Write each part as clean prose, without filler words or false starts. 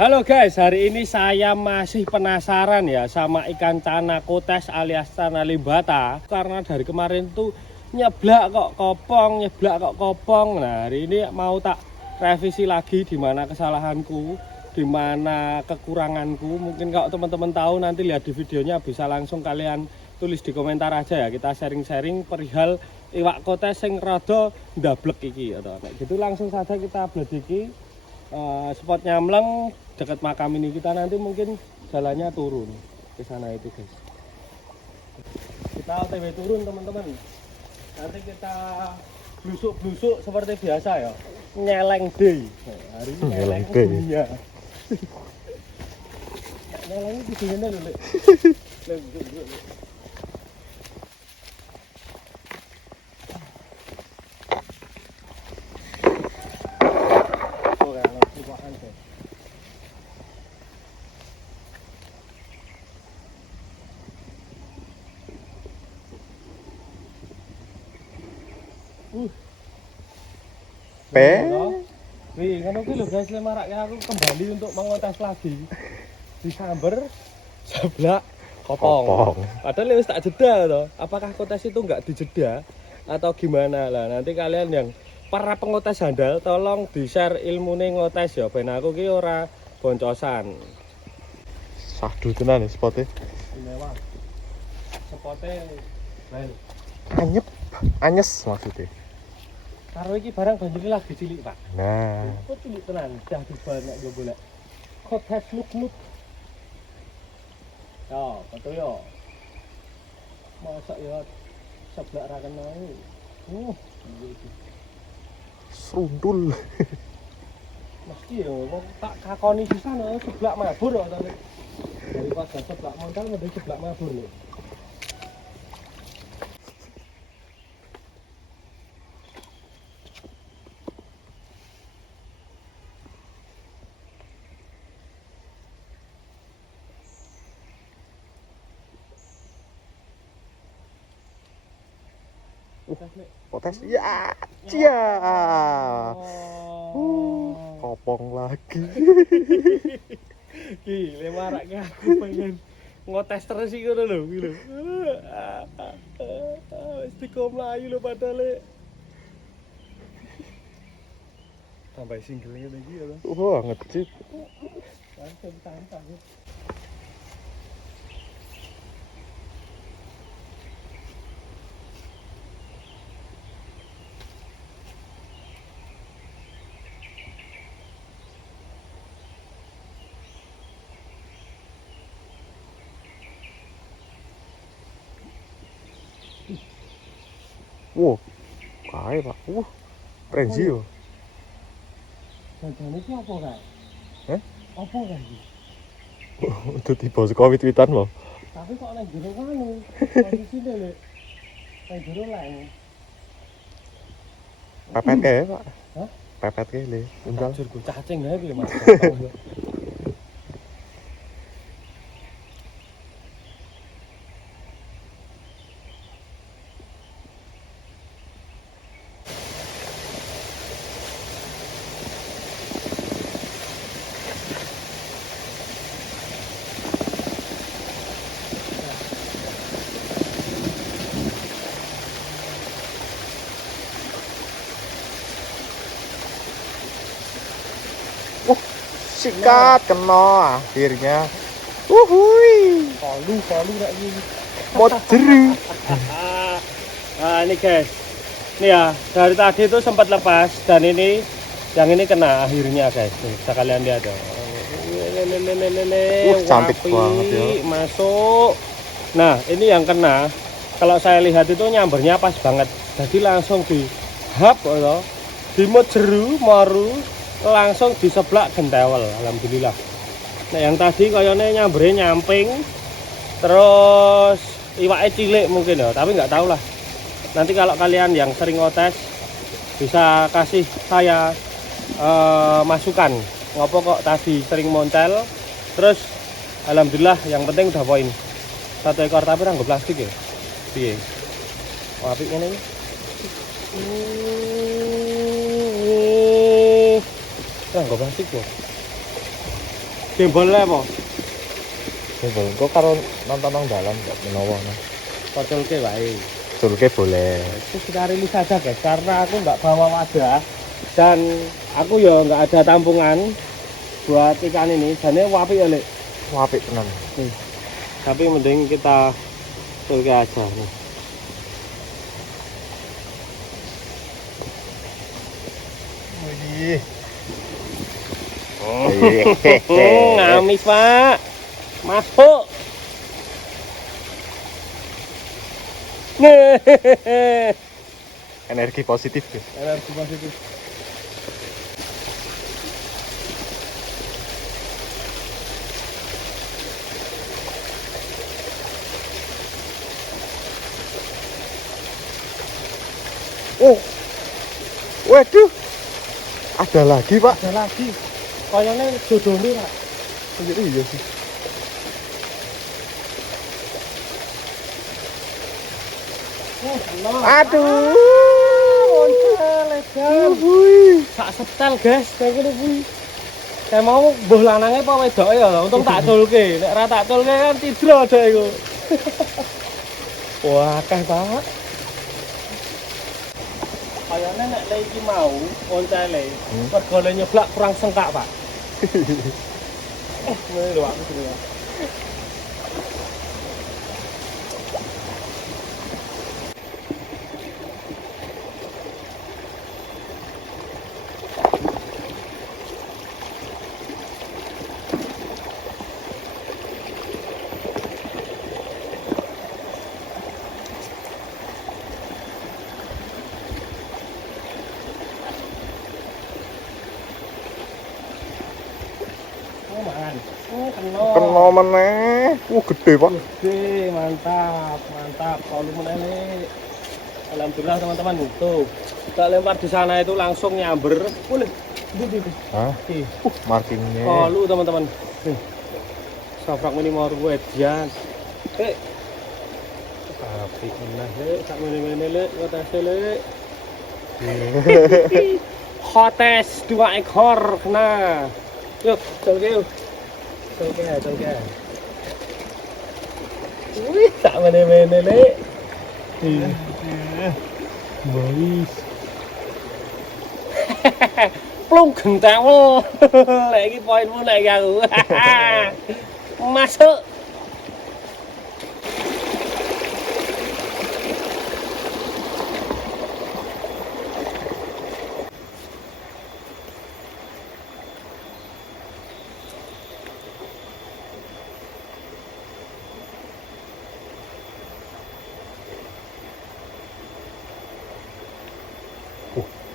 Halo guys, hari ini saya masih penasaran ya sama ikan cana kotes alias cana limbata. Karena dari kemarin tuh nyeblak kok kopong. Nah, hari ini mau tak revisi lagi di mana kesalahanku, di mana kekuranganku. Mungkin kalau teman-teman tahu nanti lihat di videonya bisa langsung kalian tulis di komentar aja ya. Kita sharing-sharing perihal iwak kotes sing rada ndablek iki atau gitu. Langsung saja kita blediki. Spot nyamleng dekat makam ini, kita nanti mungkin jalannya turun ke sana itu guys. Kita OTW turun teman-teman, nanti kita blusuk seperti biasa ya, nyeleng day. Hari ini nyeleng dunia. Nyelengnya di sini dulu. Wih, kan oke lho guys, maraknya aku kembali untuk mengontes lagi di Samber seblak kopong. Padahal wis tak jeda toh. Apakah kontes itu enggak dijeda atau gimana lah? Nanti kalian yang para pengotes handal tolong di-share ilmune ngotes ya ben aku ki ora boncosan. Sahdu tenan spotnya. Mewah. Spotnya well. Anyes maksudnya. Karo iki barang banjir lagi cilik, Pak. Nah, kok cilik tenan, dah dibanyak yo golek. Kotes nuk. Yo, betul yo. Masak yo seblak ra kenal. serundul. Mesti yo wong tak kakoni sisan seblak mabur kok tadi. Daripada seblak montal mending seblak mabur lho. Potes ya, cia. Kopong lagi. Gile maraknya aku pengen ngotes terus iki ngono lho, iki lho. Wis dikomlayu lho padahal. Tambah single ngene iki ya. Wah, ngecit. Langsung tantang. Wow, kae Pak. Frenzy yo. Jangan iki apa kae? Hah? Apa kae iki? Itu tiba saka wit-witan lho. Tapi kok nang jero kono. Posisine lho. Nang jero leng. Pepet kae, Pak. Hah? Pepet kae le. Undang. Jur ku cacing ae piye Mas. Sikat kena akhirnya. Wuhui. Palu nek iki. Modru. Nah ini guys, ini ya dari tadi itu sempat lepas dan ini yang ini kena akhirnya guys. Nih, bisa kalian lihat ya. Cantik Wapi, banget ya. masuk. Nah ini yang kena. Kalau saya lihat itu nyambernya pas banget. Jadi langsung di hap atau di jeru maru langsung diseblak gentewel. Alhamdulillah. Nah yang tadi kayaknya nyambernya nyamping. Terus iwaknya cilik mungkin ya, tapi nggak tahu lah. Nanti kalau kalian yang sering ngotes bisa kasih saya masukan. Ngopo kok tadi sering montel. Terus alhamdulillah yang penting udah poin. 1 ekor tapi ranggo plastik ya. Piye? Oh, apik ngene iki. Ranggo plastik kok. Jembolnya apa? Jebol kok karo nonton nang dalan kok menawa nah. Koculke wae. Sulke boleh. Itu kita rilis saja guys, karena aku nggak bawa wadah dan aku ya nggak ada tampungan buat ikan ini. Jane wapi ya Lek. Apik tenan. Tapi mending kita sulke aja nih. Wih. Ngamis Pak, masuk. Energi positif guys. Energi positif. Oh. Waduh. Ada lagi, Pak. Ada lagi. Kayaknya dodone Pak. Iya sih. Aduh. Ontel legal. Sak setel guys, kayak gini kuwi. Saya mau mbuh lanange apa wedoke ya, untung tak culke. Nek ora tak culke kan tidro dek iku. Wah, akeh Pak. Kayaknya nek le iki mau ontele, pergole nyeblak kurang sengkak, Pak. Ngene lho aku sini. Kena meneh. Gede, Pak. Gede, mantap, mantap. Kalau meneh. Alhamdulillah teman-teman tuh. Kita lempar di sana itu langsung nyamber. Boleh. Hah? Markingnya. Kalau teman-teman. Safrak mini mau gue jan. Tapi meneh le, sak mene-mene le, kotes le. Hotes 2 ekor kena. Yuk, colke yuk. Colke. Wih, sak mene-mene le. Boys. Plung gentawel. Lek iki poinmu nek aku. Masuk.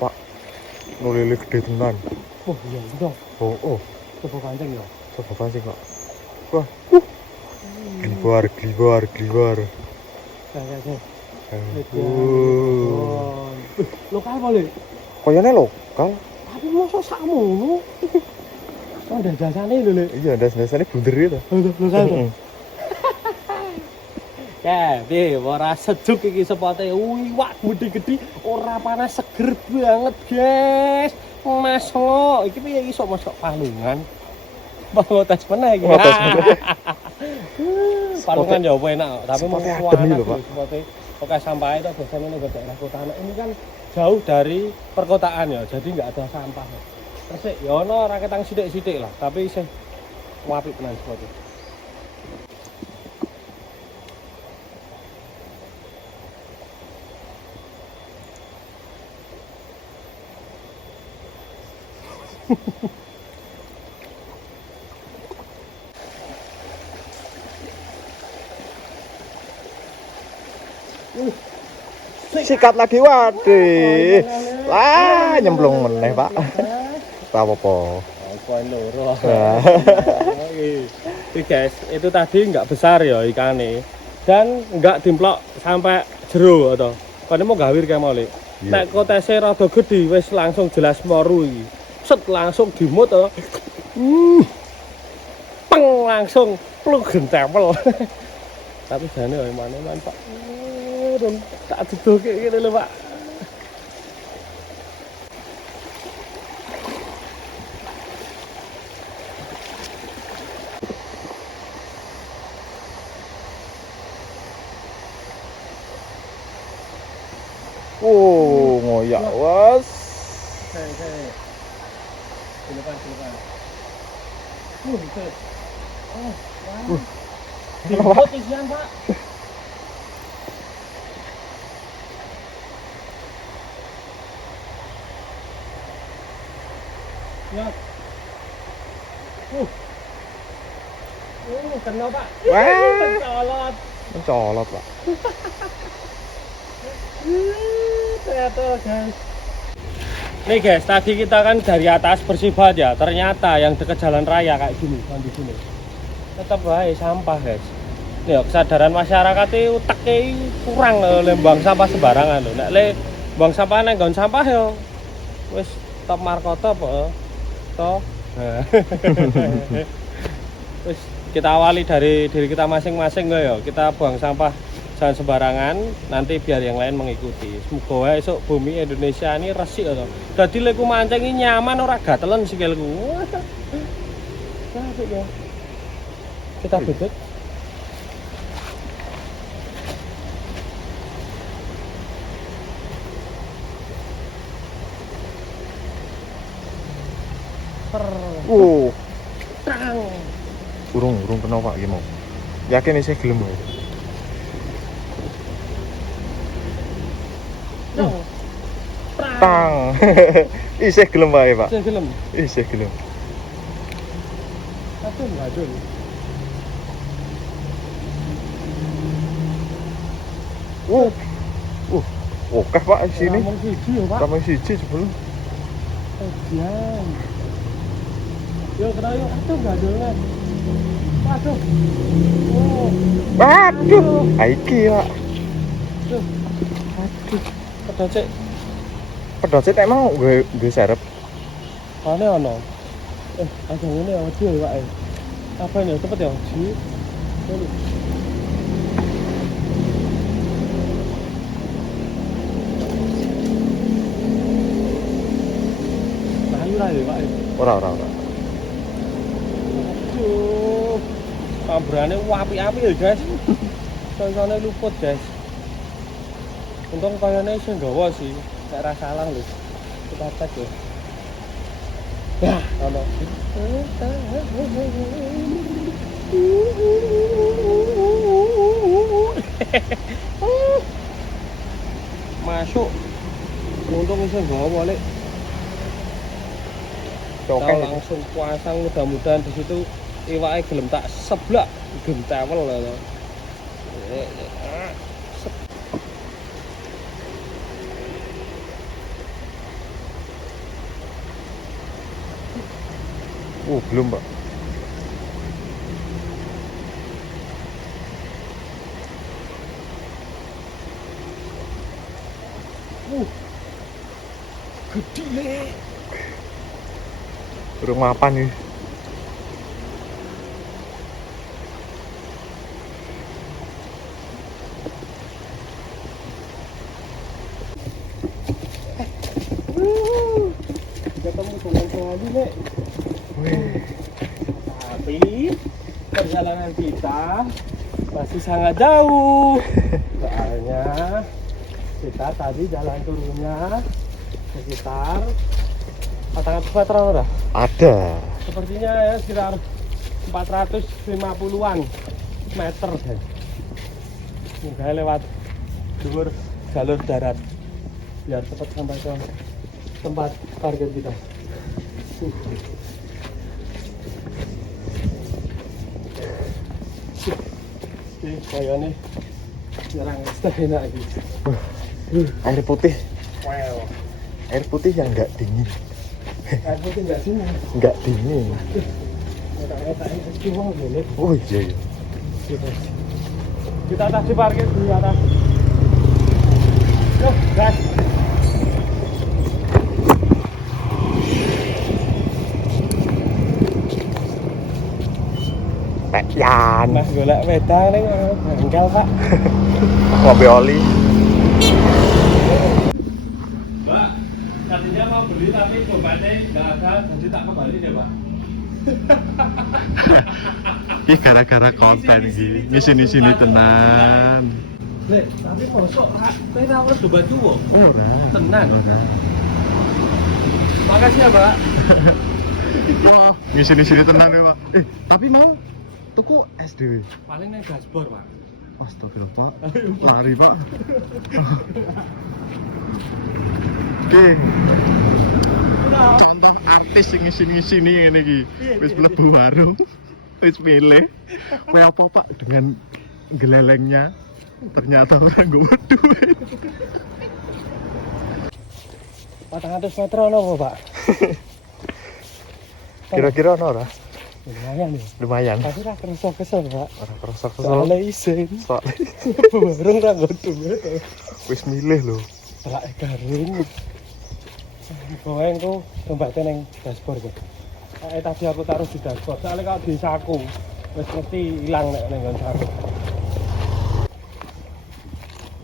Pak. Nulile gede tenan. Oh iya dong. Oh. Coba kancing ya. Coba pancing, Pak. Wah. Glibar. Kayak. Lokal boleh. Koyone lokal. Tapi mosok sakmono. Ada dasane lho, Lek. Iya, das-dasane bunder gitu. Lokal to. Ya, piye ora sejuk iki sepote. Iwak gede-gede, ora panas, seger banget, guys. Masuk, iki piye iso masuk palungan? Mau tes meneh iki. Tes meneh. Palungan ya apa enak, tapi mau Spotnya kuat adem lho, Pak. Sepote oke sampah itu biasanya nih daerah kota. Nah, ini kan jauh dari perkotaan ya, jadi nggak ada sampah. Terus ya ono raketang sidik-sidik lah, tapi sih apik tenan sepote. Sikat lagi, waduh. Lah, nyemplung meneh, Pak. Ora apa-apa. Poin loro. Nah. Oke guys, itu tadi nggak besar ya ikannya dan nggak dimplok sampai jero atau kone mau gawir kayak mau Lek. Iya. Nek kotese rada gede wis langsung jelas moru iki. Set langsung dimut to. Peng langsung plung gentempel. Tapi jane wae mana Pak. Dan tak duduke ngene lho Pak. Oh ya was. Saya. Di depan. Itu. Oh, wah. Dibuat isian, Pak. Ya. Kena, Pak. Wah. Mencolot. Mencolot, Pak. Ternyata, guys. Nih guys, tadi kita kan dari atas bersih banget ya. Ternyata yang dekat jalan raya kayak gini, kan di sini. Tetap baik sampah, guys. Nih, kesadaran masyarakat itu uteknya kurang lembang sampah sembarangan lho. Nek le buang sampah nang nggon sampah yo. Wis top markota apa? To. Wis kita awali dari diri kita masing-masing kok ya. Kita buang sampah jangan sembarangan, nanti biar yang lain mengikuti. Semoga wae esuk bumi Indonesia ini resik to. Dadi leku mancing iki nyaman ora gatelen sikilku. Capek ya. Kita bedek. Tang. Urung kena Pak iki mau. Yakin isih gelem wae. Tang. Isih gelem wae, Pak. Isih gelem. Isih gelem. Adun. Oke Pak di sini. Ramon siji ya, Pak. Ramon siji sebelum. Edan. Yo kena yo aduh gadolnya. Waduh. Oh. Waduh, iki Pak. Aduh. Pedocek. Pedocet emang gue serep. Ane ono. Ada ngene ya wedi ya, Pak. Apa ini? Cepet ya, Ji. Ayo ya, Pak. Ora. Aduh. Kambrane api-api ya, guys. Soalnya luput, guys. Untung kayaknya sih gawa sih. Nek ra salah lho. Kita cek ya. Ya, ono. Masuk. Untung bisa gawa Lek. Kita langsung pasang, mudah-mudahan di situ iwake gelem tak seblak, gelem tewel lho. Belum Pak. Gede Lek. Urung mapan nih. Ketemu dengan kembali Lek. Tapi perjalanan kita masih sangat jauh. Soalnya kita tadi jalan turunnya sekitar 400 meter udah. Ada. Sepertinya ya sekitar 450-an meter guys. Semoga lewat dhuwur jalur darat biar cepat sampai ke tempat target kita. Oke, kayaknya jarang enak gitu. Air putih. Wow. Air putih yang enggak dingin. Air putih enggak sini. Enggak dingin. Otak-otaknya kecil banget. Oh iya. Kita tadi parkir di atas. Yuk, gas. Peyan. Nah, golek wedang ning bengkel, Pak. Kopi oli. Mbak, tadinya mau beli tapi dompetnya nggak ada, jadi tak kembali deh, Pak. Ini gara-gara konten iki. Ngisi-sini tenan. Lek, tapi mosok kowe ra ono doba tuwa. Ora. Tenan. Ora. Makasih ya, Mbak. Wah, ngisi-ngisi tenan ya, Pak. Tapi mau tuku es dhewe. Paling nang dashboard, Pak. Astagfirullah, Pak. Lari, Pak. Oke. Contoh artis sing ngisi-ngisini ngene iki. Wis mlebu warung, wis milih. Kowe apa, Pak, dengan gelelengnya? Ternyata orang nggo duit. 400 meter ono apa, Pak? Kira-kira ono ora? Lumayan ya. Lumayan. Tapi ra kerasa kesel, Pak. Ora kerasa kesel. Soalnya isin. Soalnya Bareng ra nggo duit. wis milih lho. Rak garing. Kowe engko tombate ning dashboard kok. Tadi aku taruh di dashboard. Soalnya kalau di saku wis mesti ilang nek ning nggon saku.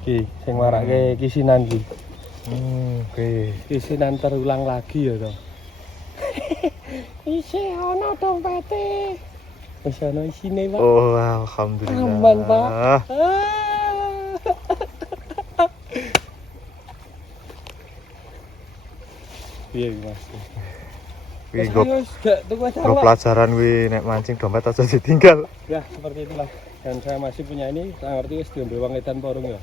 Iki sing marake kisinan iki. Oke. Kisinan terulang lagi ya to. Isi ono dompete. Wis ono isine, Pak. Oh, alhamdulillah. Aman, Pak. Iya, Mas. Wih, gue Tunggu aja, Gue Pak. pelajaran wih nek mancing dompet aja ditinggal. Ya, seperti itulah. Dan saya masih punya ini, saya ngerti wis diombe wong edan porung ya.